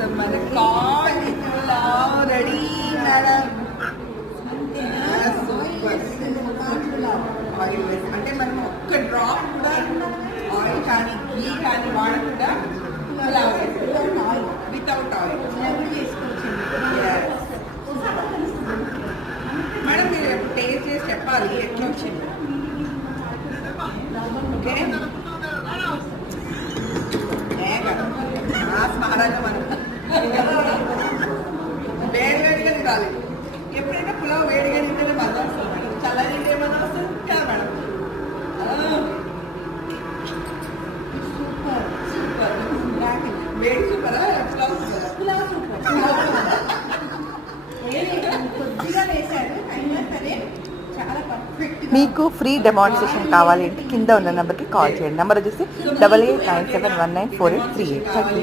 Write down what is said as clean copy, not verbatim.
So మన cauliflower ready madam. Oil వేసి అంటే మనం ఒక్క డ్రాప్ కూడా ఆయిల్ కానీ ఘీ కానీ వాడకుండా వితౌట్ ఆయిల్ మేడం మీరు టేస్ట్ చేసి చెప్పాలి ఎట్లా వచ్చింది. ఓకే మహారాజా మనం వేడివేడిగా తినాలి. ఎప్పుడైనా పులావ్ వేడిగా తింటేనే బాగా వస్తుంది మేడం. చల్లగా తింటే ఏమన్నా వస్తుంది కదా మేడం. సూపర్ వేడి సూపరా పులావ్ కొద్దిగా వేశారు అయినా సరే చాలా పర్ఫెక్ట్. మీకు ఫ్రీ డెమాన్స్ట్రేషన్ కావాలి అంటే కింద ఉన్న నెంబర్కి కాల్ చేయండి. నెంబర్ వచ్చేసి 8897194838.